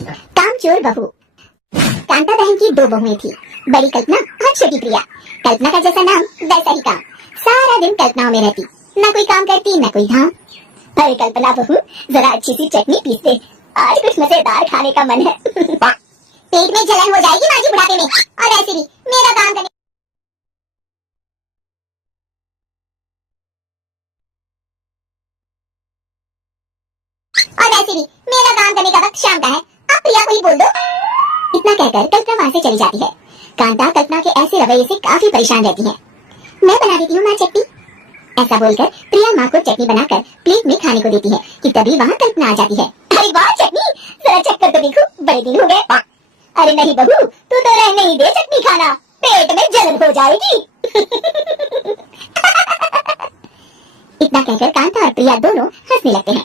कामचोर बहू। कांता बहन की दो बहुएं थी, बड़ी कल्पना और छोटी प्रिया। कल्पना का जैसा नाम वैसा ही काम, सारा दिन कल्पनाओं में रहती, न कोई काम करती न कोई धाम। अरे कल्पना बहू, जरा अच्छी सी चटनी पीस दे, आज कुछ मजेदार खाने का मन है। पेट में जलन हो जाएगी माँ जी बुढ़ापे में, और ऐसे भी मेरा काम करने का वक्त शाम का है, आप प्रिया को ही बोल दो। इतना कहकर कल्पना वहाँ से चली जाती है। कांता कल्पना के ऐसे रवैये से काफी परेशान रहती है। मैं बना देती हूँ माँ चटनी, ऐसा बोलकर प्रिया माँ को चटनी बनाकर प्लेट में खाने को देती है कि तभी वहाँ कल्पना आ जाती है। अरे वाह चटनी, जरा चक्कर तो देखो, बड़े दिन हो गए। अरे नहीं बहू, तू तो रहने ही दे चटनी खाना, पेट में जलन हो जाएगी। इतना कहकर कांता और प्रिया दोनों हंसने लगते हैं।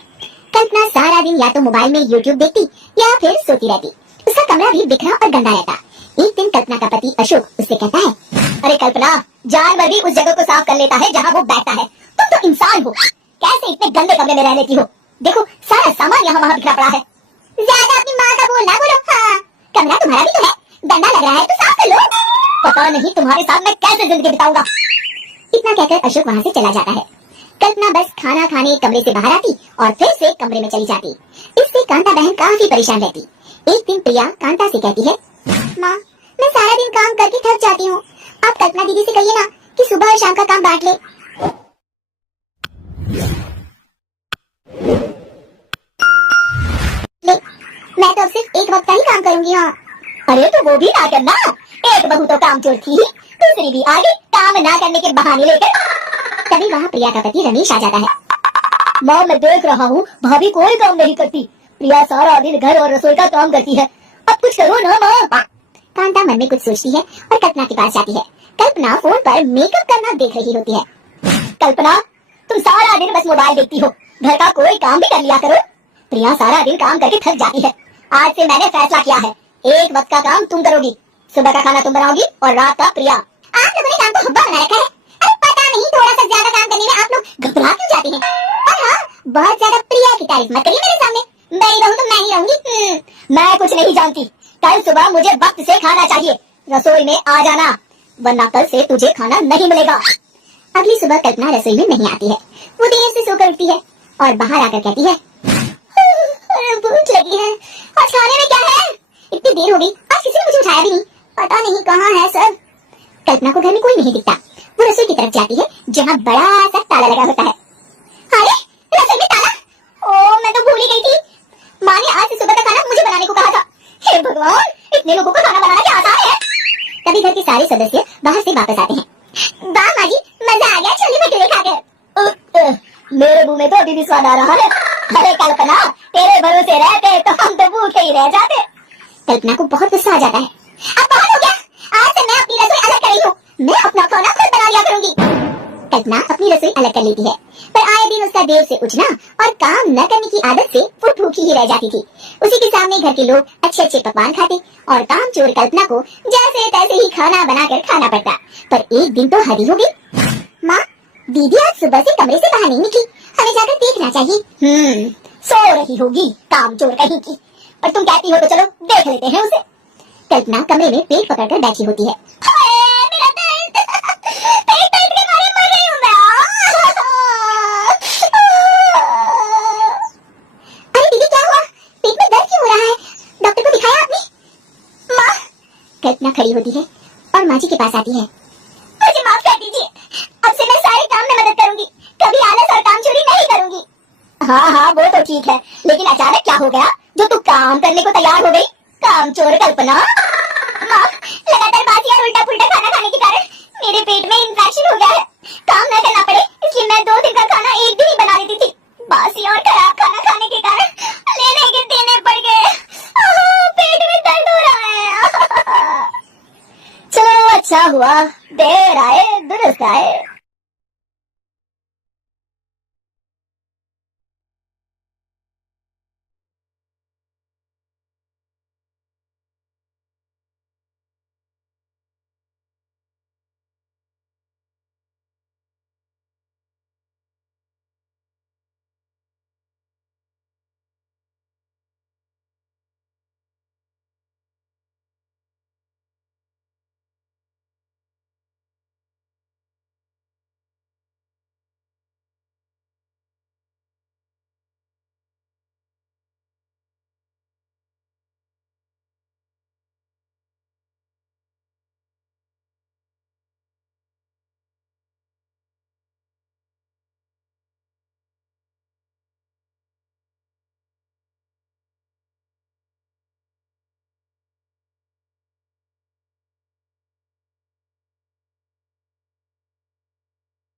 कल्पना सारा दिन या तो मोबाइल में यूट्यूब देखती या फिर सोती रहती। उसका कमरा भी बिखरा और गंदा रहता। एक दिन कल्पना का पति अशोक उससे कहता है, अरे कल्पना, जानवर भी उस जगह को साफ कर लेता है जहाँ वो बैठता है, तुम तो इंसान हो, कैसे इतने गंदे कमरे में रह लेती हो? देखो सारा सामान यहाँ वहाँ बिखरा पड़ा है। ज्यादा अपनी माँ का बोलना बोलो। हाँ, कमरा तुम्हारा भी तो है, गंदा लग रहा है तो साफ कर लो। पता नहीं तुम्हारे साथ मैं कैसे जिंदगी बिताऊंगा। इतना कहकर अशोक वहाँ से चला जाता है। कल्पना बस खाना खाने कमरे से बाहर आती और फिर से कमरे में चली जाती। इससे कांता बहन काफी परेशान रहती। एक दिन प्रिया कांता से कहती है, माँ मैं सारा दिन काम करके थक जाती हूँ, आप कल्पना दीदी से कहिए ना कि सुबह और शाम का काम बांट ले। मैं तो अब सिर्फ एक वक्त का ही काम करूंगी। हाँ, अरे तो वो भी ना करना, एक बहू तो कामचोर थी, दूसरी भी आगे काम ना करने के बहाने लेकर। तभी वहाँ प्रिया का पति रमेश आ जाता है। माँ मैं देख रहा हूँ भाभी कोई काम नहीं करती, प्रिया सारा दिन घर और रसोई का काम करती है, अब कुछ करो ना माँ। कांता मन में कुछ सोचती है और कल्पना के पास जाती है। कल्पना फोन पर मेकअप करना देख रही होती है। कल्पना, तुम सारा दिन बस मोबाइल देखती हो, घर का कोई काम भी कर लिया करो। प्रिया सारा दिन काम करके थक जाती है, आज से मैंने फैसला किया है, एक वक्त का काम तुम करोगी, सुबह का खाना तुम बनाओगी और रात का प्रिया। आप लोगों ने काम को हब्बा बना रखा है। अरे पता नहीं थोड़ा सा ज्यादा काम करने में आप लोग घबरा क्यों जाते हैं। और हाँ, बहुत ज्यादा प्रिया की तारीफ मत करिए मेरे सामने, मेरी बहू तो मैं ही रहूंगी। मैं कुछ नहीं जानती, कल सुबह मुझे वक्त से खाना चाहिए, रसोई में आ जाना, वरना कल से तुझे खाना नहीं मिलेगा। अगली सुबह कल्पना रसोई में नहीं आती है। वो देर से सोकर उठती है और बाहर आकर कहती है, भूख लगी है, आज खाने में क्या है? इतनी देर हो गई, आज किसी ने मुझे उठाया भी नहीं, पता नहीं कहाँ है सब। कल्पना को घर में कोई नहीं दिखता। वो रसोई की तरफ जाती है जहाँ बड़ा सा ताला लगा होता है। अरे रसोई में ताला, ओ मैं तो भूल ही गई थी। माँ ने आज से सुबह का खाना मुझे बनाने को कहा था। हे भगवान, इतने लोगों को खाना बनाना क्या आसान है। तभी घर के सारे सदस्य बाहर से वापस आते हैं। वाह माँ जी, मजा आ गया छोले भटूरे खाकर। मेरे मुंह में तो अभी भी स्वाद आ रहा है। अरे कल्पना, तेरे भरोसे रहते तो हम तो भूखे ही रह जाते। कल्पना को बहुत गुस्सा आ जाता है। अब बहुत हो गया, आज से मैं अपनी रसोई अलग कर रही हूँ, मैं अपना खाना खुद बना लिया करूंगी। कल्पना अपनी रसोई अलग कर लेती है, पर आए दिन उसका देर से उठना और काम न करने की आदत से वो भूखी ही रह जाती थी। उसी के सामने घर के लोग अच्छे अच्छे पकवान खाते और कामचोर कल्पना को जैसे तैसे ही खाना बनाकर खाना पड़ता। पर एक दिन तो हद ही हो गई। माँ, दीदी आज सुबह से कमरे से बाहर नहीं निकली, हमें जाकर देखना चाहिए। सो रही होगी कामचोर कहीं की, और तुम कहती हो तो चलो देख लेते हैं उसे। कल्पना कमरे में पेट पकड़कर बैठी होती है। मेरा दर्द, पेट दर्द के मारे मर रही हूँ मैं। अरे दीदी क्या हुआ, पेट में दर्द क्यों हो रहा है, डॉक्टर को दिखाया आपने? माँ, कल्पना खड़ी होती है और माँ जी के पास आती है। मुझे माफ कर दीजिए, अब से मैं सारे काम में मदद करूंगी, कभी आलस और काम चोरी नहीं करूंगी। हाँ वो तो ठीक है, लेकिन अचानक क्या हो गया जो तू काम करने को तैयार हो गई, कामचोर कल्पना? लगातार बासी और उल्टा पुल्टा खाना खाने के कारण मेरे पेट में इंफेक्शन हो गया है, काम न करना पड़े इसलिए मैं 2 दिन का खाना एक दिन ही बना लेती थी। बासी और खराब खाना खाने के कारण लेने के देने पड़ गए, पेट में दर्द हो रहा है। चलो अच्छा हुआ, देर आए दुरुस्त आए।